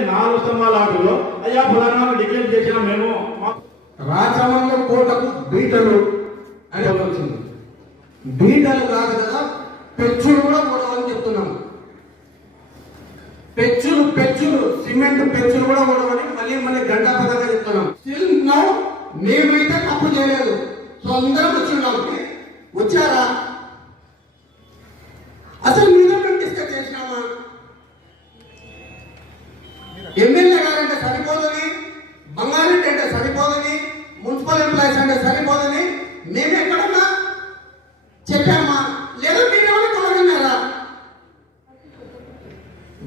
నాలుగు స్తంభాల ఆటలో అయ్యా ఫలానా డిక్లేర్ చేసినా మేము. మా- కోటకు బీటలు అని వచ్చింది. బీటలు కాదు కదా పెచ్చులు కూడా కొడవని చెప్తున్నాం. పెచ్చులు పెచ్చులు సిమెంట్ పెచ్చులు కూడా కొడవని మళ్ళీ మళ్ళీ గంట పదంగా చెప్తున్నాం. స్టిల్ నౌ మేమైతే తప్పు చేయలేదు. సో అందరం వచ్చిన్నాం మున్సిపల్ అంటే సరిపోదని మేము ఎక్కడన్నా చెప్పామా? లేదా మీరేమైనా తొలగినారా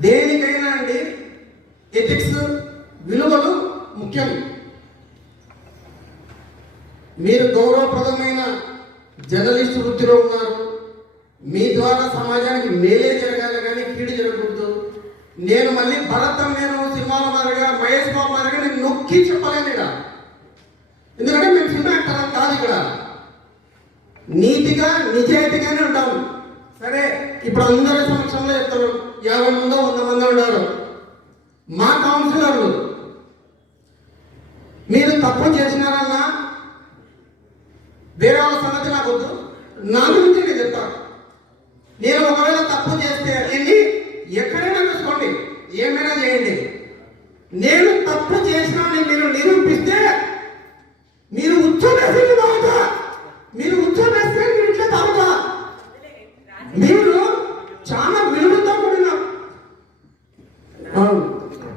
దేనికైనా అండి ఎథిక్స్ విలువలు ముఖ్యం. మీరు గౌరవప్రదమైన జర్నలిస్ట్ వృత్తిలో ఉన్నారు. మీ ద్వారా సమాజానికి మేలే జరగాలి కానీ కీడు జరగకూడదు. నేను మళ్ళీ భరతం నేను సినిమాల మాదిరిగా మహేష్ బాబు మాదిరిగా నేను నొక్కి చెప్పలేదు ఇక్కడ ఎందుకంటే మేము సినిమా యాక్టర్ కాదు ఇక్కడ నీతిగా నిజాయితీగానే ఉంటాం. సరే ఇప్పుడు అందరి సంవత్సరంలో చెప్తారు యాభై మందో వంద మంది ఉన్నారు మా కౌన్సిలర్లు మీరు తప్పు చేసినారన్నా వేరే వాళ్ళ సంగతి నాకు వద్దు. నా గురించి నేను చెప్తాను నేను ఒకవేళ తప్పు చేస్తే వెళ్ళి ఎక్కడైనా చూసుకోండి. ఏమైనా చేయండి. నేను తప్పు చేసినా మీరు నిరూపిస్తే మీరు ఉచ్చమేసి తాగుతా మీరు ఉచ్చమేస్తే మీరు ఇట్లా తాగుతా మీరు చాలా విలువతో కూడిన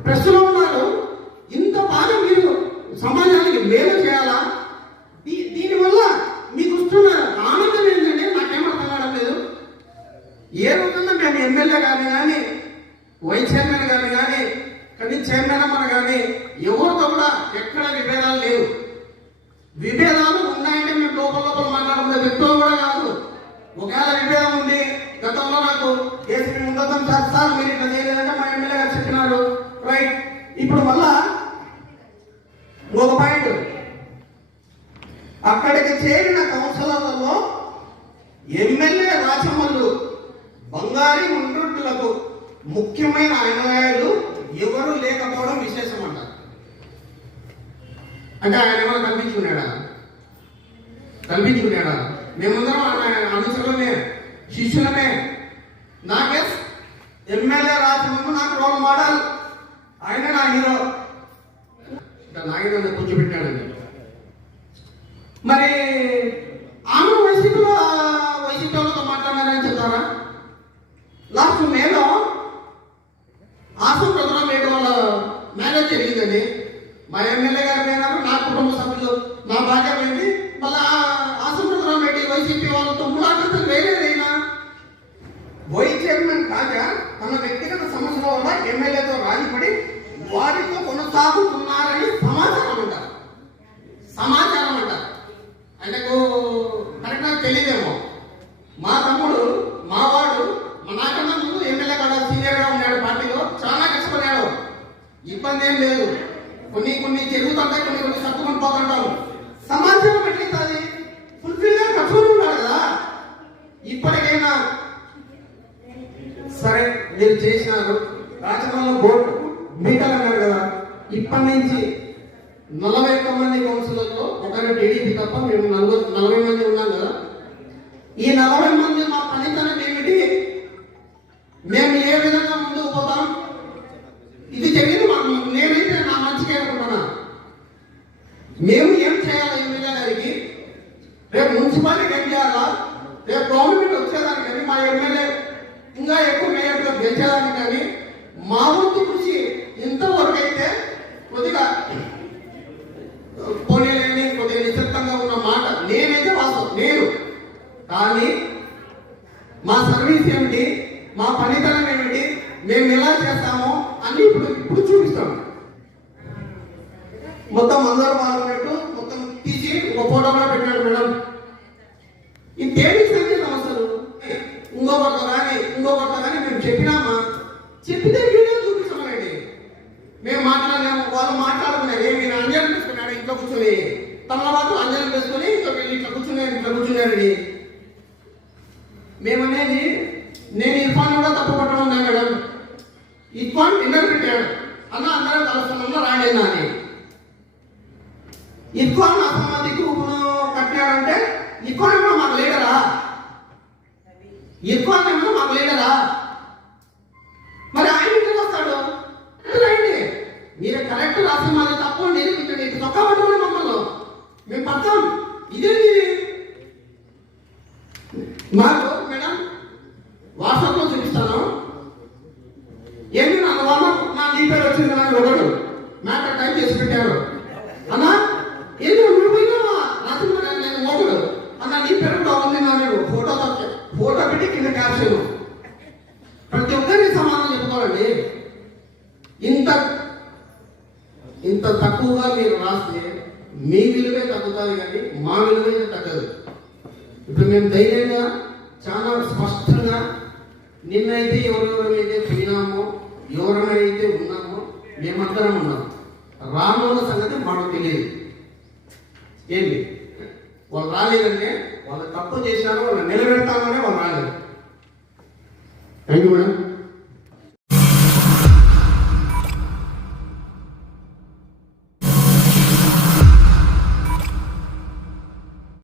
ప్రశ్నలో ఉన్నారు ఇంత బాగా మీరు సమాజానికి మేలు చేయాలా దీ- దీనివల్ల మీకు వస్తున్న ఆనందం ఏంటంటే నాకేం అర్థం కావడం లేదు ఏ రోజున మేము ఎమ్మెల్యే గాని కానీ వైస్ చైర్మన్ గాని కానీ కానీ చైర్మన్ అమ్మని కానీ ఎవరితో కూడా ఎక్కడ విభేదాలు లేవు. విభేదాలు ఉన్నాయంటే మేము లోపల లోపల మాట్లాడుకునే వ్యక్తులు కూడా కాదు. ఒకవేళ విభేదం ఉంది గతంలో నాకు ఏసీ ఉండటం సార్ సార్ మీరు ఇట్లా చేయలేదంటే మా ఎమ్మెల్యే గారు చెప్పినారు. రైట్ ఇప్పుడు మళ్ళా ఒక పాయింట్ అక్కడికి చేరిన కౌన్సిలర్లలో ఎమ్మెల్యే రాచమల్లు బంగారీ ముండ్రులకు ముఖ్యమైన అనుయాయులు ఎవరు లేకపోవడం విశేషం అంటారు అంటే ఆయన ఏమైనా కల్పించుకున్నాడా? కల్పించుకున్నాడా? మేమందరం ఆయన అనుసరులమే శిష్యులమే. నాకే ఎమ్మెల్యే రాజమండ్రి నాకు రోల్ మోడల్. ఆయన నా హీరో. ఇంకా నాగేంద్ర కూర్చోబెట్టాడండి. మరి కొనసాగుతున్నారని సమాచారం అంటారు సమాచారం అంటారు ఆయనకు కరెక్ట్గా తెలియదేమో. మా తమ్ముడు మావాడు మా నాకన్నా ముందు ఎమ్మెల్యే కదా సీనియర్గా ఉన్నాడు పార్టీలో చాలా కష్టపడ్డాడు. ఇబ్బంది ఏం లేదు. కొన్ని కొన్ని జరుగుతుంటాయి కొన్ని కొన్ని సర్దుకొని పోతుంటాం సమాచారం ఎట్లయితుంది? ఫుల్ఫిల్గా కట్టుకుని ఉన్నాడు కదా. ఇప్పటికైనా సరే మీరు చేసినారు రాజమంలో బోర్డు మీటలు అన్నారు కదా. ఇప్పటి నుంచి నలభై ఒక్క మంది కౌన్సిలర్లో ఒకరు టీడీపీ తప్ప మేము నలుగురు నలభై మంది ఉన్నాం కదా. ఈ నలభై మంది మా పనితనం ఏమిటి? మేము ఏ విధంగా ముందుకు పోతాం? ఇది జరిగింది మా నేనైతే నా మంచిగా అనుకుంటున్నా మేము ఏం చేయాలి ఎమ్మెల్యే గారికి రేపు మున్సిపాలిటీ ఏం చేయాలా రేపు గవర్నమెంట్ వచ్చేదానికి కానీ మా ఎమ్మెల్యే ఇంకా ఎక్కువ మేయర్గా గెలిచేదానికి కానీ మా వంతు కృషి ఇంతవరకు అయితే కొద్దిగా పోనీలేని కొద్దిగా నిశ్చితంగా ఉన్న మాట నేనైతే వాస్తవం నేను. కానీ మా సర్వీస్ ఏమిటి? మా పనితనం ఏమిటి? మేము ఎలా చేస్తామో అని ఇప్పుడు ఇప్పుడు చూపిస్తాము మొత్తం అందరూ బాగున్నట్టు మొత్తం తీసి ఒక ఫోటో కూడా పెట్టాడు మేడం. ఇంకేమి సంగీతం అసలు ఇంకొకరితో కానీ ఇంకొకరితో కానీ మేము చెప్పినామా? చెప్పితే నేను ఇర్ఫాన్ కూడా తప్పు పట్టడం ఉందా మేడం. ఇర్ఫాన్ డిన్నర్ పెట్టాడు అన్న అందరం కలుస్తున్నాము రాడైనా అని ఇర్ఫాన్ అసమ్మతికి కట్టాడంటే ఇర్ఫాన్ ఏమో మాకు లేడరా ఇర్ఫాన్ ఏమో మాకు లేడరా మరి ఆయన ఇంటికి వస్తాడు? రండి. మీరు కరెక్ట్ రాసి మాది తప్పు నిరూపించండి ఇటు తొక్క పట్టుకుని మమ్మల్ని. మేము పడతాం. ఇది మాకు ఇంత తక్కువగా మీరు రాస్తే మీ విలువే తగ్గుతుంది కానీ మా విలువే తగ్గదు. ఇప్పుడు మేము ధైర్యంగా చాలా స్పష్టంగా నిన్నైతే ఎవరెవరమైతే పోయినామో ఎవరెవరైతే ఉన్నామో మేమందరం ఉన్నాం. రానున్న సంగతి మాకు తెలియదు. ఏంటి వాళ్ళు రాలేదంటే వాళ్ళు తప్పు చేశారో వాళ్ళు నిలబెడతామనే వాళ్ళు రాలేదు. Thank you madam.